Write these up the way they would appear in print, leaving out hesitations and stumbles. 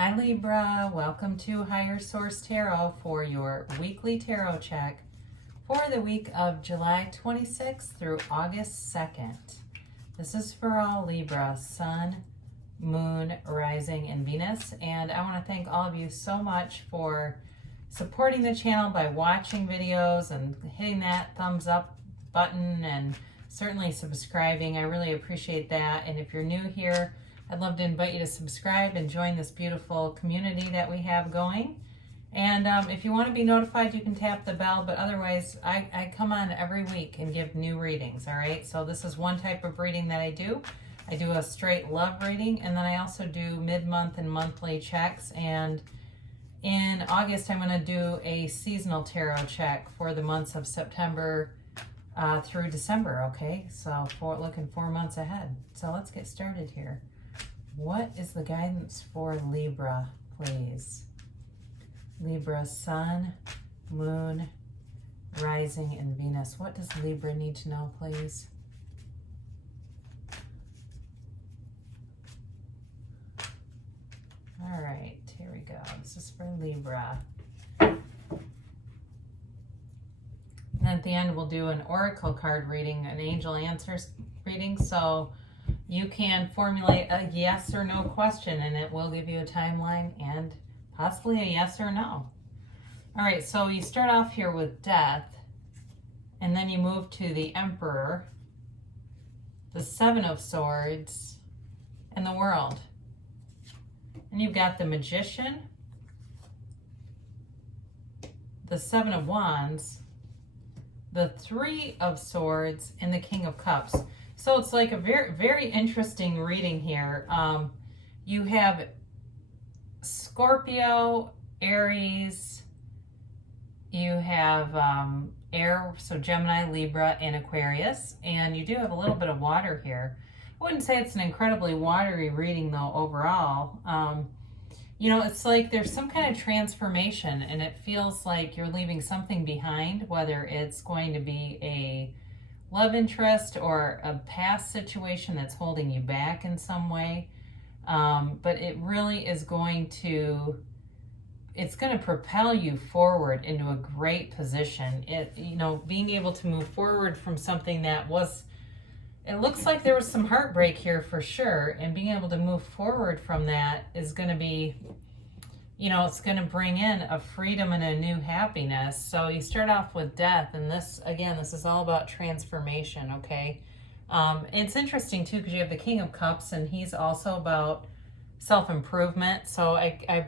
Hi Libra, welcome to Higher Source Tarot for your weekly tarot check for the week of July 26th through August 2nd. This is for all Libra, Sun, Moon, Rising, and Venus. And I want to thank all of you so much for supporting the channel by watching videos and hitting that thumbs up button and certainly subscribing. I really appreciate that. And if you're new here, I'd love to invite you to subscribe and join this beautiful community that we have going. And if you want to be notified, you can tap the bell, but otherwise I come on every week and give new readings, all right? So this is one type of reading that I do. I do a straight love reading, and then I also do mid-month and monthly checks. And in August, I'm going to do a seasonal tarot check for the months of September through December, okay? So looking 4 months ahead. So let's get started here. What is the guidance for Libra, please? Libra, Sun, Moon, Rising, and Venus. What does Libra need to know, please? All right, here we go. This is for Libra. And at the end, we'll do an oracle card reading, an angel answers reading. So you can formulate a yes or no question, and it will give you a timeline and possibly a yes or no. All right, so you start off here with Death, and then you move to the Emperor, the Seven of Swords, and the World. And you've got the Magician, the Seven of Wands, the Three of Swords, and the King of Cups. So it's like a very, very interesting reading here. You have Scorpio, Aries, you have air, so Gemini, Libra, and Aquarius, and you do have a little bit of water here. I wouldn't say it's an incredibly watery reading though overall. You know, it's like there's some kind of transformation, and it feels like you're leaving something behind, whether it's going to be a love interest or a past situation that's holding you back in some way. But it really is it's going to propel you forward into a great position. Being able to move forward from something that it looks like there was some heartbreak here for sure, and being able to move forward from that is going to be, it's going to bring in a freedom and a new happiness. So you start off with Death, and this is all about transformation, okay? It's interesting too, because you have the King of Cups, and he's also about self-improvement. So I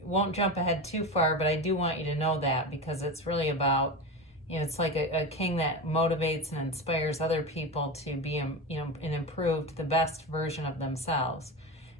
won't jump ahead too far, but I do want you to know that, because it's really about, it's like a king that motivates and inspires other people to be, and improved the best version of themselves.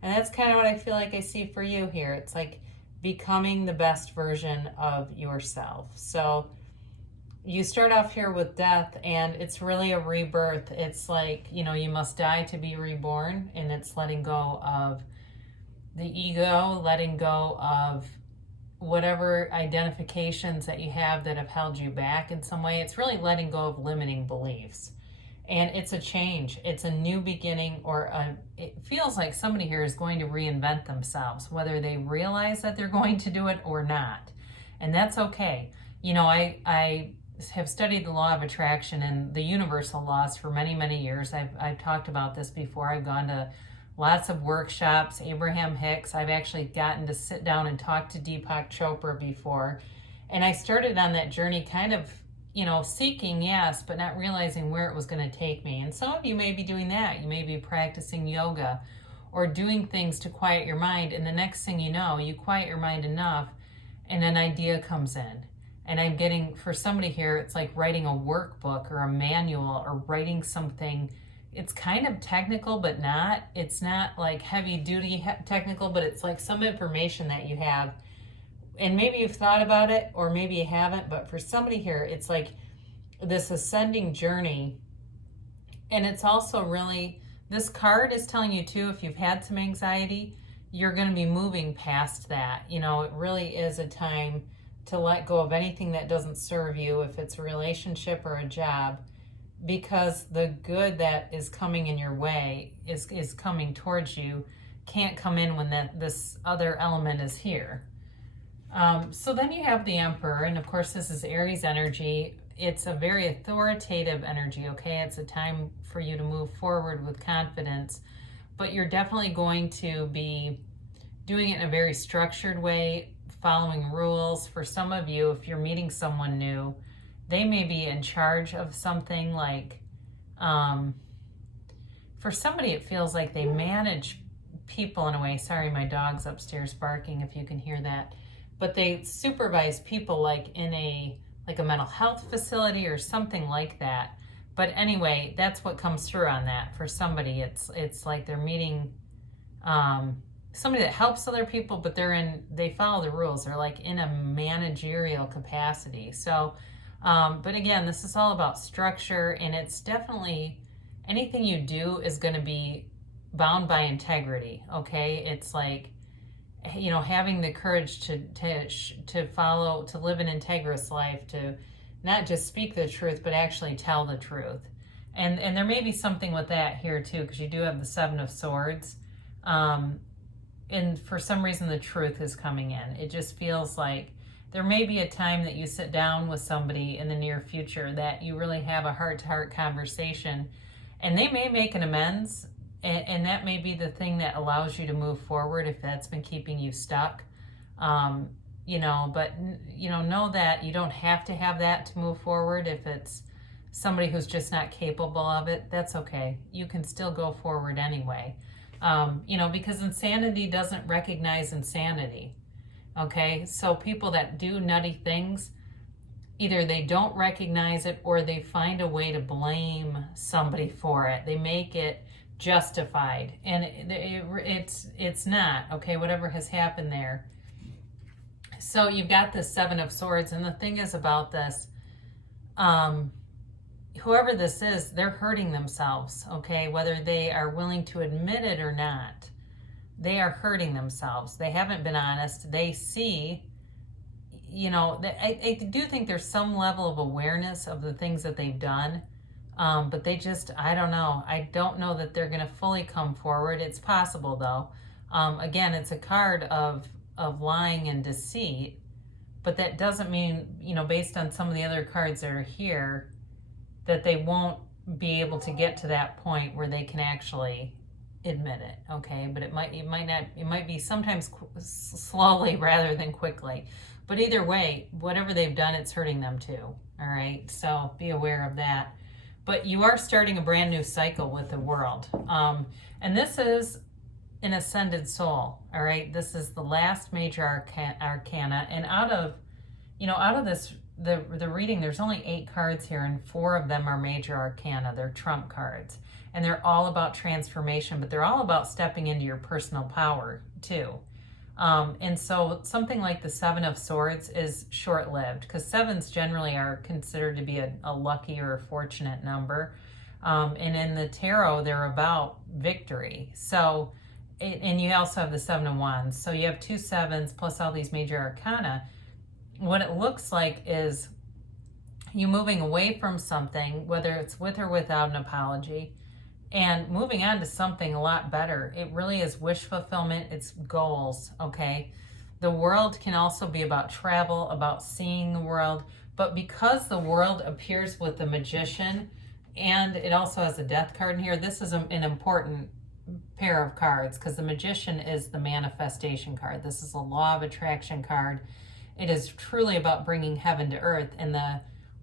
And that's kind of what I feel like I see for you here. It's like becoming the best version of yourself. So you start off here with Death, and it's really a rebirth. It's like, you must die to be reborn, and it's letting go of the ego, letting go of whatever identifications that you have that have held you back in some way. It's really letting go of limiting beliefs. And it's a change. It's a new beginning, it feels like somebody here is going to reinvent themselves, whether they realize that they're going to do it or not. And that's okay. I have studied the law of attraction and the universal laws for many, many years. I've talked about this before. I've gone to lots of workshops, Abraham Hicks. I've actually gotten to sit down and talk to Deepak Chopra before. And I started on that journey kind of, seeking, yes, but not realizing where it was going to take me. And some of you may be doing that. You may be practicing yoga or doing things to quiet your mind. And the next thing you know, you quiet your mind enough and an idea comes in. And I'm getting, for somebody here, it's like writing a workbook or a manual or writing something. It's kind of technical, but not. It's not like heavy duty technical, but it's like some information that you have. And maybe you've thought about it, or maybe you haven't, but for somebody here, it's like this ascending journey. And it's also really, this card is telling you too, if you've had some anxiety, you're going to be moving past that. It really is a time to let go of anything that doesn't serve you, if it's a relationship or a job, because the good that is coming in your way is coming towards you can't come in when this other element is here. So then you have the Emperor, and of course this is Aries energy. It's a very authoritative energy, okay? It's a time for you to move forward with confidence, but you're definitely going to be doing it in a very structured way, following rules. For some of you, if you're meeting someone new, they may be in charge of something like, for somebody it feels like they manage people in a way. Sorry, my dog's upstairs barking if you can hear that. But they supervise people like in a mental health facility or something like that. But anyway, that's what comes through on that. For somebody, it's like they're meeting somebody that helps other people, but they follow the rules. They're like in a managerial capacity. So, but again, this is all about structure, and it's definitely anything you do is going to be bound by integrity. Okay, it's like, you know, having the courage to follow, to live an integrous life, to not just speak the truth, but actually tell the truth. And there may be something with that here too, because you do have the Seven of Swords. And for some reason, the truth is coming in. It just feels like there may be a time that you sit down with somebody in the near future that you really have a heart-to-heart conversation, and they may make an amends. And that may be the thing that allows you to move forward if that's been keeping you stuck. You know, but, you know that you don't have to have that to move forward. If it's somebody who's just not capable of it, that's okay. You can still go forward anyway. You know, because insanity doesn't recognize insanity. Okay, so people that do nutty things, either they don't recognize it or they find a way to blame somebody for it. They make it justified, and it's not, okay, whatever has happened there. So you've got the Seven of Swords, and the thing is about this, whoever this is, they're hurting themselves, okay, whether they are willing to admit it or not. They are hurting themselves. They haven't been honest. They see, you know, I do think there's some level of awareness of the things that they've done. But they just, I don't know. I don't know that they're going to fully come forward. It's possible, though. Again, it's a card of lying and deceit, but that doesn't mean, you know, based on some of the other cards that are here, that they won't be able to get to that point where they can actually admit it, okay? But it might be sometimes slowly rather than quickly. But either way, whatever they've done, it's hurting them too, all right? So be aware of that. But you are starting a brand new cycle with the world. And this is an ascended soul, all right? This is the last major arcana. And out of this, the reading, there's only 8 cards here, and 4 of them are major arcana. They're trump cards. And they're all about transformation, but they're all about stepping into your personal power, too. And so something like the Seven of Swords is short-lived, because sevens generally are considered to be a lucky or a fortunate number. And in the tarot, they're about victory. So, and you also have the Seven of Wands. So you have 2 sevens plus all these major arcana. What it looks like is you moving away from something, whether it's with or without an apology, and moving on to something a lot better. It really is wish fulfillment. It's goals, okay? The world can also be about travel, about seeing the world. But because the world appears with the Magician, and it also has a Death card in here, this is an important pair of cards, because the Magician is the manifestation card. This is a law of attraction card. It is truly about bringing heaven to earth. And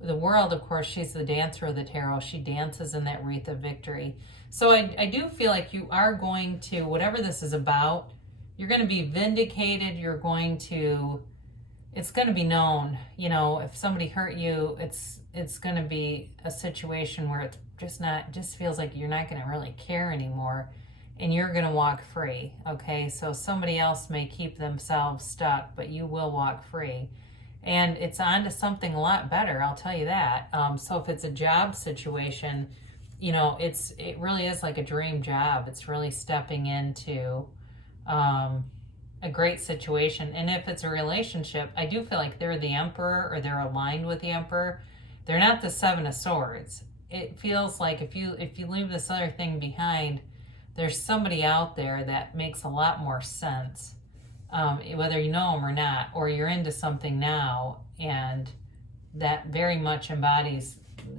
the world, of course, she's the dancer of the tarot. She dances in that wreath of victory. So I do feel like you are going to, whatever this is about, you're going to be vindicated. It's going to be known, you know, if somebody hurt you, it's going to be a situation where it's just feels like you're not going to really care anymore, and you're going to walk free, okay? So somebody else may keep themselves stuck, but you will walk free. And it's on to something a lot better, I'll tell you that. So if it's a job situation, you know, it really is like a dream job. It's really stepping into a great situation. And if it's a relationship, I do feel like they're the Emperor, or they're aligned with the Emperor. They're not the Seven of Swords. It feels like if you leave this other thing behind, there's somebody out there that makes a lot more sense, whether you know them or not, or you're into something now, and that very much embodies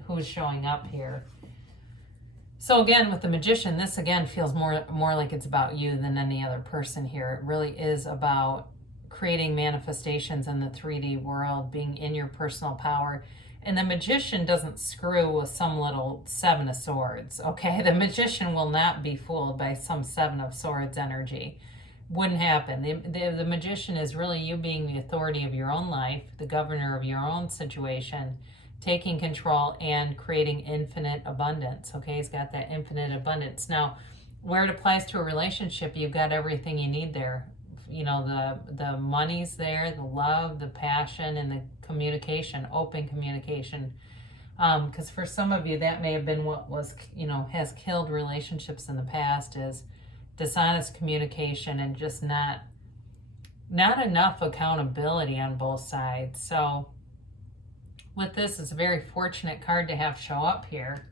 who's showing up here. So again, with the Magician, this again feels more like it's about you than any other person here. It really is about creating manifestations in the 3D world, being in your personal power. And the Magician doesn't screw with some little Seven of Swords, okay? The Magician will not be fooled by some Seven of Swords energy. Wouldn't happen. The Magician is really you being the authority of your own life, the governor of your own situation, taking control and creating infinite abundance, okay? He's got that infinite abundance. Now, where it applies to a relationship, you've got everything you need there. You know, the money's there, the love, the passion, and the communication, open communication. Because for some of you, that may have been what was, has killed relationships in the past, is dishonest communication and just not enough accountability on both sides. So with this, it's a very fortunate card to have show up here.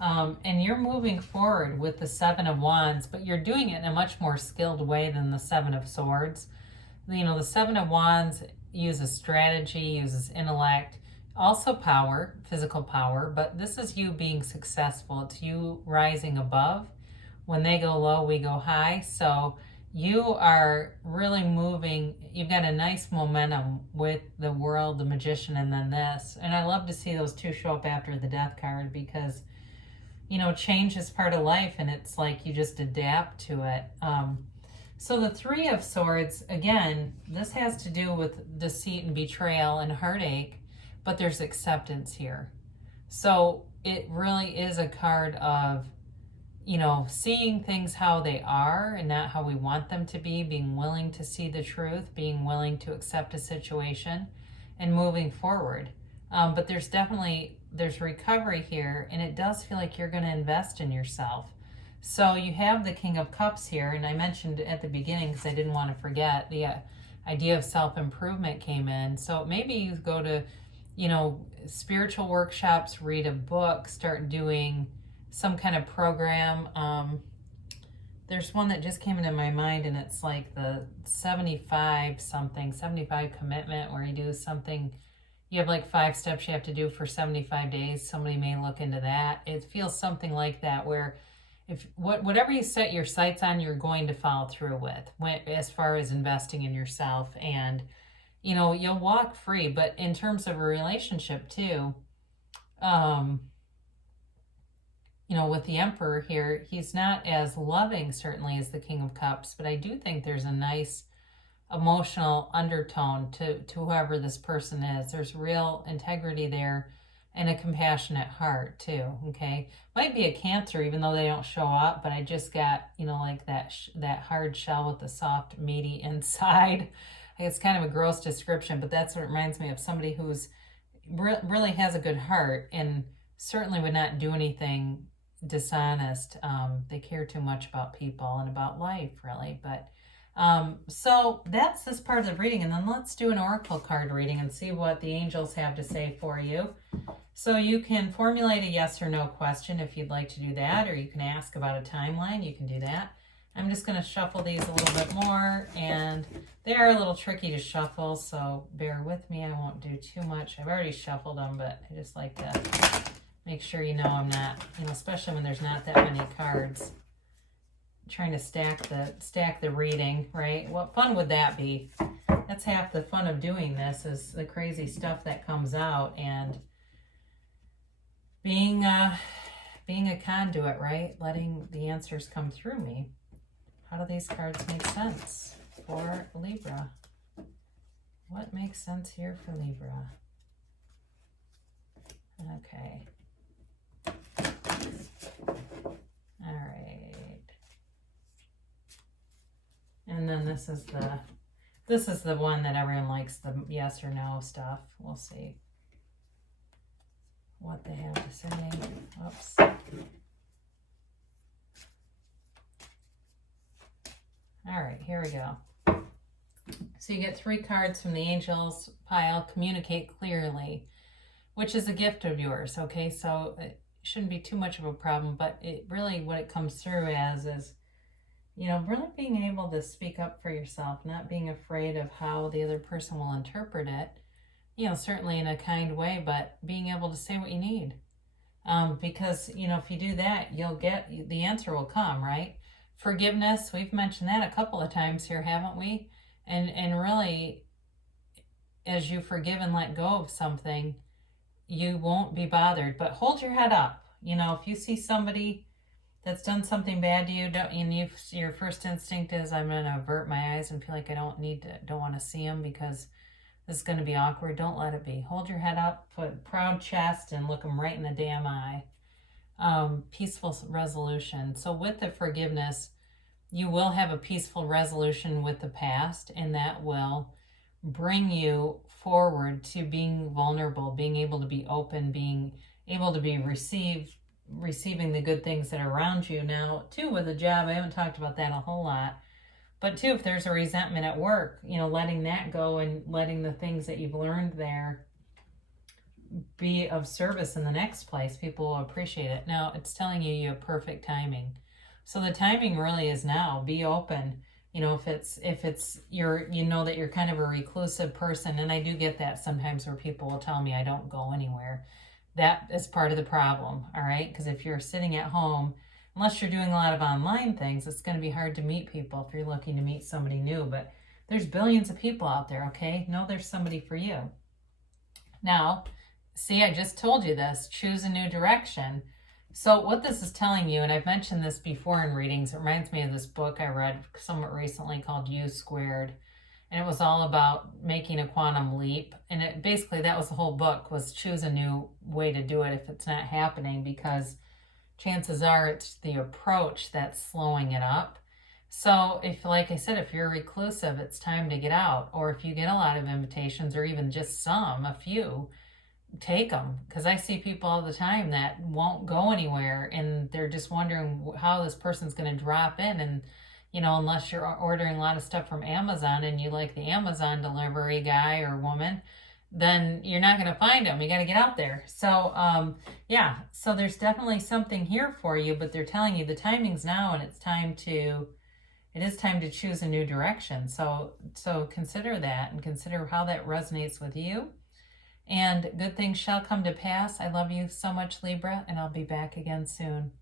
And you're moving forward with the Seven of Wands, but you're doing it in a much more skilled way than the Seven of Swords. The Seven of Wands uses strategy, uses intellect, also power, physical power, but this is you being successful. It's you rising above. When they go low, we go high. So you are really moving. You've got a nice momentum with the World, the Magician, and then this. And I love to see those two show up after the Death card, because change is part of life, and it's like you just adapt to it. So the Three of Swords, again, this has to do with deceit and betrayal and heartache, but there's acceptance here. So it really is a card of, seeing things how they are and not how we want them to be, being willing to see the truth, being willing to accept a situation, and moving forward. But there's recovery here, and it does feel like you're going to invest in yourself. So you have the King of Cups here, and I mentioned at the beginning, because I didn't want to forget, the idea of self-improvement came in. So maybe you go to, spiritual workshops, read a book, start doing some kind of program. There's one that just came into my mind, and it's like the 75 commitment, where you do something. You have like 5 steps you have to do for 75 days. Somebody may look into that. It feels something like that, where whatever you set your sights on, you're going to follow through with, as far as investing in yourself. And, you'll walk free. But in terms of a relationship too, with the Emperor here, he's not as loving, certainly, as the King of Cups. But I do think there's a nice emotional undertone to whoever this person is. There's real integrity there and a compassionate heart too, okay? Might be a Cancer, even though they don't show up, but I just got, like that hard shell with the soft, meaty inside. It's kind of a gross description, but that's what it reminds me of, somebody who's really has a good heart and certainly would not do anything dishonest. They care too much about people and about life, really. But so that's this part of the reading, and then let's do an oracle card reading and see what the angels have to say for you. So you can formulate a yes or no question if you'd like to do that, or you can ask about a timeline. You can do that. I'm just going to shuffle these a little bit more, and they are a little tricky to shuffle, so bear with me. I won't do too much. I've already shuffled them, but I just like to make sure I'm not, especially when there's not that many cards, trying to stack the reading, right? What fun would that be? That's half the fun of doing this, is the crazy stuff that comes out, and being a conduit, right? Letting the answers come through me. How do these cards make sense for Libra? What makes sense here for Libra? Okay. All right. And then this is the one that everyone likes, the yes or no stuff. We'll see what they have to say. Oops. All right, here we go. So you get 3 cards from the angels pile. Communicate clearly, which is a gift of yours, okay? So it shouldn't be too much of a problem, but it really, what it comes through as is really being able to speak up for yourself, not being afraid of how the other person will interpret it, certainly in a kind way, but being able to say what you need. Because, if you do that, you'll get, the answer will come, right? Forgiveness, we've mentioned that a couple of times here, haven't we? And really, as you forgive and let go of something, you won't be bothered. But hold your head up. If you see somebody that's done something bad to you, your first instinct is, I'm going to avert my eyes and feel like I don't want to see them because this is going to be awkward. Don't let it be. Hold your head up, put a proud chest, and look them right in the damn eye. Peaceful resolution. So with the forgiveness, you will have a peaceful resolution with the past, and that will bring you forward to being vulnerable, being able to be open, being able to be receiving the good things that are around you. Now, too, with a job, I haven't talked about that a whole lot, but too, if there's a resentment at work, letting that go and letting the things that you've learned there be of service in the next place, people will appreciate it. Now, it's telling you have perfect timing. So the timing really is now. Be open. If it's you're that you're kind of a reclusive person, and I do get that sometimes where people will tell me I don't go anywhere. That is part of the problem, all right? Because if you're sitting at home, unless you're doing a lot of online things, it's going to be hard to meet people if you're looking to meet somebody new. But there's billions of people out there, okay? Know there's somebody for you. Now, see, I just told you this. Choose a new direction. So what this is telling you, and I've mentioned this before in readings, it reminds me of this book I read somewhat recently called U Squared. And it was all about making a quantum leap. And it basically, that was the whole book, was choose a new way to do it if it's not happening, because chances are it's the approach that's slowing it up. So if, like I said, if you're reclusive, it's time to get out. Or if you get a lot of invitations, or even just a few, take them. Because I see people all the time that won't go anywhere, and they're just wondering how this person's going to drop in. And unless you're ordering a lot of stuff from Amazon and you like the Amazon delivery guy or woman, then you're not going to find them. You got to get out there. So, so there's definitely something here for you, but they're telling you the timing's now, and it is time to choose a new direction. So consider that, and consider how that resonates with you. And good things shall come to pass. I love you so much, Libra, and I'll be back again soon.